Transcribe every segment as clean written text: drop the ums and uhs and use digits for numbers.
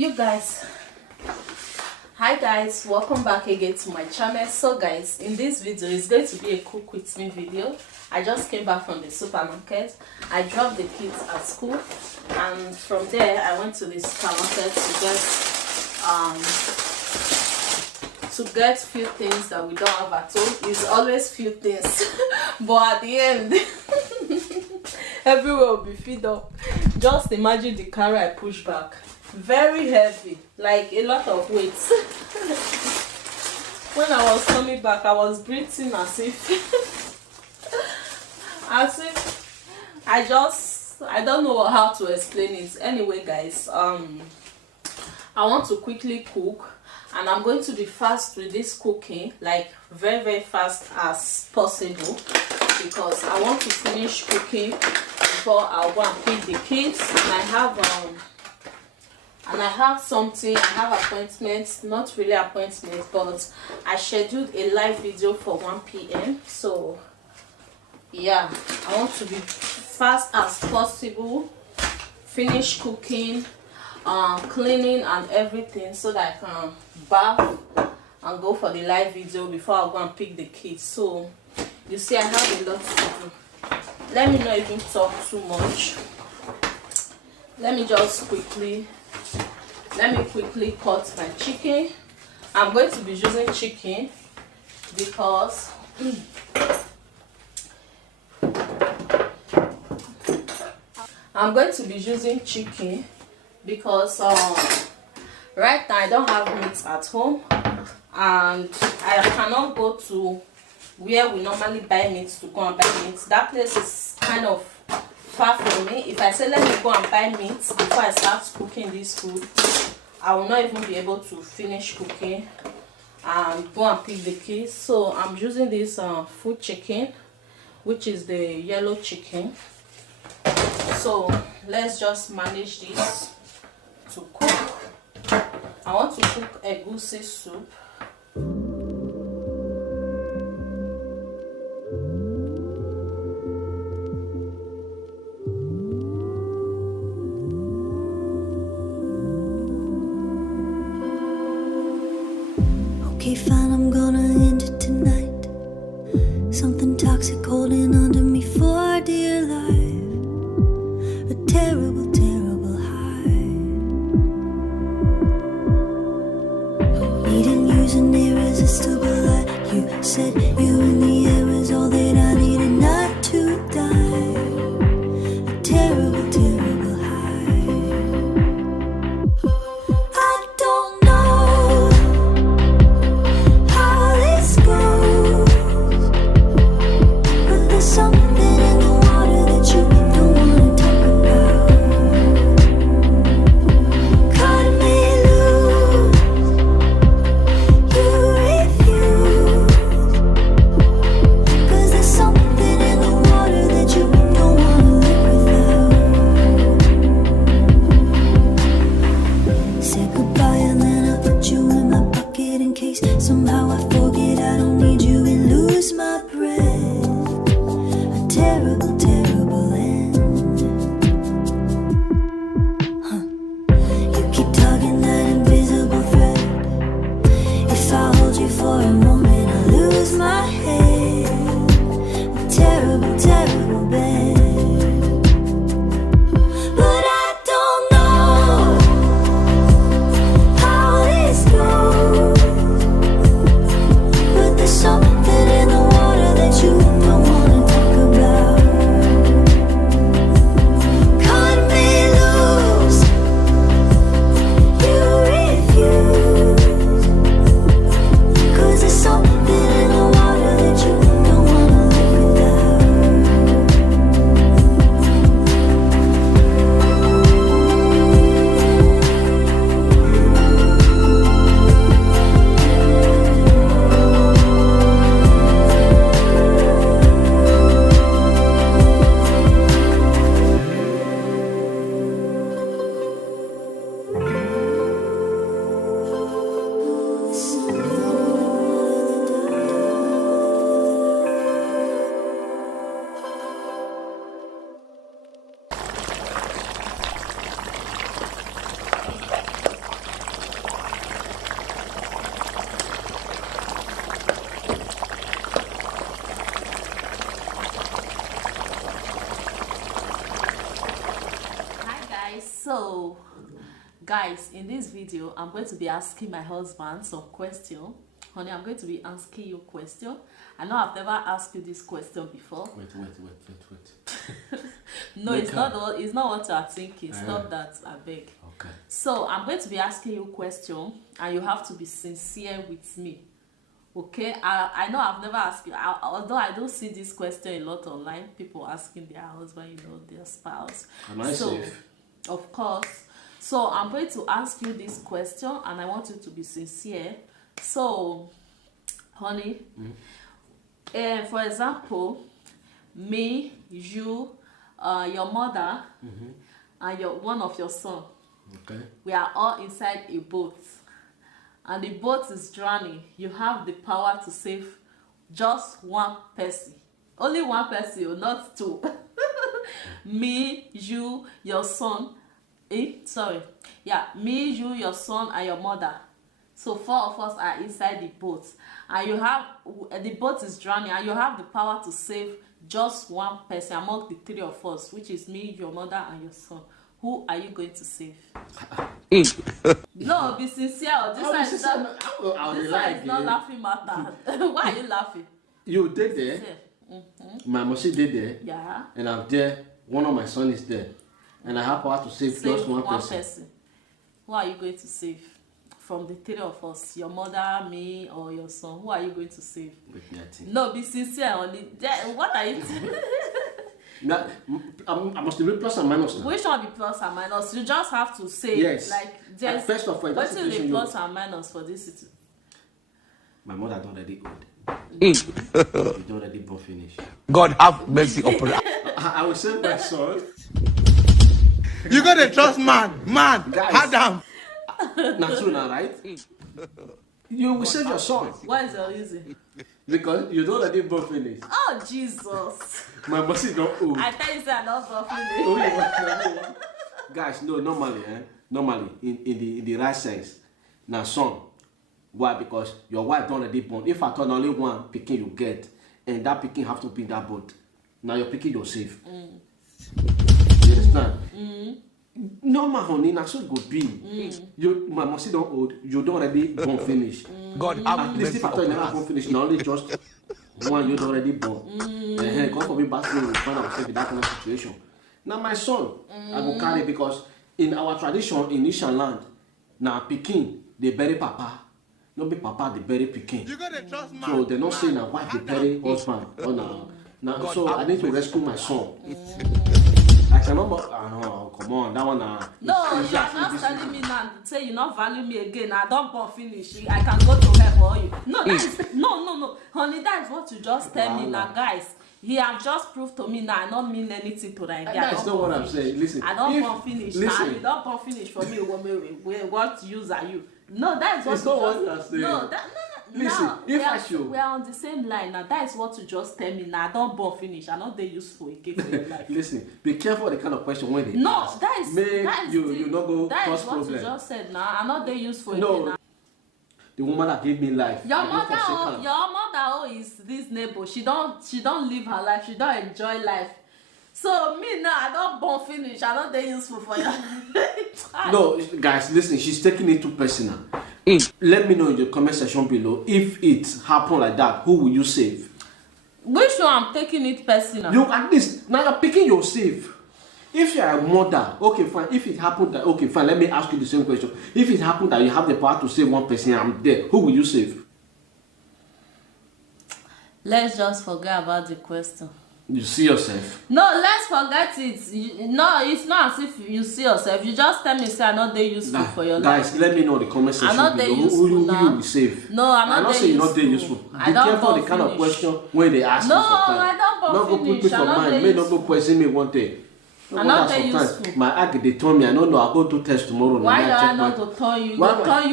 You guys, hi guys, welcome back again to my channel. So guys, in this video it's going to be a cook with me video. I just came back from the supermarket. I dropped the kids at school, and from there I went to the supermarket to get few things that we don't have at home. It's always few things but at the end everywhere will be filled up. Just imagine the car I pushed back, very heavy, like a lot of weight. When I was coming back, I was breathing as if I don't know how to explain it. Anyway guys, I want to quickly cook, and I'm going to be fast with this cooking, like very fast as possible, because I want to finish cooking before I go and feed the kids. And I have something, I have appointments, not really appointments, but I scheduled a live video for 1 p.m. so yeah, I want to be fast as possible, finish cooking, cleaning and everything, so that I can bath and go for the live video before I go and pick the kids. So you see, I have a lot to do. Let me not even talk too much. Let me quickly cut my chicken. I'm going to be using chicken because right now I don't have meat at home, and I cannot go to where we normally buy meat to go and buy meat. That place is kind of far from me. If I say let me go and buy meat before I start cooking this food, I will not even be able to finish cooking and go and pick the kids. So I'm using this food chicken, which is the yellow chicken. So let's just manage this to cook. I want to cook egusi soup. Okay, fine, I'm gonna end it tonight. Something toxic holding on to me for dear life. A terrible, terrible high. Needing use an irresistible light. You said you in the air is all that I needed not to die. A terrible, terrible high. I don't know how this goes, but there's something in the water that you don't want to talk about. Cut me loose, you refuse. guys, so guys, in this video I'm going to be asking my husband some question. Honey, I'm going to be asking you a question. I know I've never asked you this question before. Wait. No, it's not what you are thinking. Stop that, I beg. Okay. So I'm going to be asking you a question and you have to be sincere with me. Okay, I know I've never asked you, although I don't see this question a lot online, people asking their husband, you know, their spouse. Am I safe? Of course. So I'm going to ask you this question and I want you to be sincere. So, honey, for example, me, you, your mother, and one of your son, okay, we are all inside a boat. And the boat is drowning. You have the power to save just one person. Only one person, not two. Me, you, your son. Me, you, your son, and your mother. So 4 of us are inside the boat. And you have, the boat is drowning, and you have the power to save just one person among the 3 of us, which is me, your mother, and your son. Who are you going to save? No, be sincere. This is not laughing matter. Why are you laughing? You did there. My mother did there. Yeah. And I'm there. One of my sons is there. And I have power to save just one person. Who are you going to save? From the 3 of us, your mother, me, or your son, who are you going to save? No, be sincere. What are you? Now, I must be plus and minus now. Which one be plus and minus? You just have to say, yes. Like, there's, first of all, what's the plus and minus for this situation? My mother don't already old. You don't already born finish. God have mercy upon us. I will save my son. You gotta trust man, guys. Adam. Not true now, right? You will save your son. What is your reason? Because you don't already born finish. Oh, Jesus. My bossy don't old. I thought you said not born finish. Guys, no, normally, in the right sense, now son. Why? Because your wife don't already born. If I turn only one picking you get, and that picking have to be in that boat, now you're picking you're safe. You understand? No, my honey, now so it go be. You, my mother don't old. You don't already born finish. God At least if I turn never born finish, now only just one you don't already born. God forbid, bad thing we find ourselves in that kind of situation. Now my son, I go carry because in our tradition in Asian land, now picking they bury papa. No be papa, they bury picking. You gotta trust man. So they're not saying now wife they bury husband. Oh no. Now so I need to rescue my son. I cannot. Come on, that one. No, you are not telling me now. Say you not value me again. I don't born finish. I can go to hell for you. No, no, honey. That is what you just tell me now, guys. He have just proved to me now. I don't mean anything to that guy. That's not what I'm saying. Listen, I don't born finish. Now you don't born finish for me. What use are you? No, that's what. It's not what I'm saying. No. Listen, now, if we are on the same line now. That is what you just tell me now. I don't born finish. I not they useful again for your life. Listen, be careful the kind of question when they no, ask. that is you not go that cause is what problem. you just said now. I not they useful No, again now. the woman that gave me life. Your mother is this neighbor. She don't live her life. She don't enjoy life. So me now, I don't born finish. I don't they useful for you. No, guys, listen. She's taking it too personal. Let me know in the comment section below if it happened like that. Who will you save? Which one I'm taking it personal? You at least now you're picking your save. If you are a mother, okay, fine. If it happened that okay, fine. Let me ask you the same question. If it happened that you have the power to save one person, I'm there. Who will you save? Let's just forget about the question. You see yourself? No, let's forget it. No, it's not as if you see yourself. You just tell me, say I'm not that useful for your life. Guys, let me know in the comment section. I'm not that who useful you will save? No, I'm not that useful. saying you're not that useful. Be careful the kind of question when they ask you sometimes. I don't go put me for mind. May not go poison me one day. I'm not that useful. My ag they told me I don't know. I'll go do test tomorrow. Why do I not go turn you?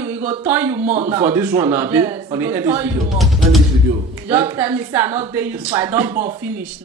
You go turn you more now. For this one now, yes, on the end of this video. You just tell me say I not that useful. I don't born finish now.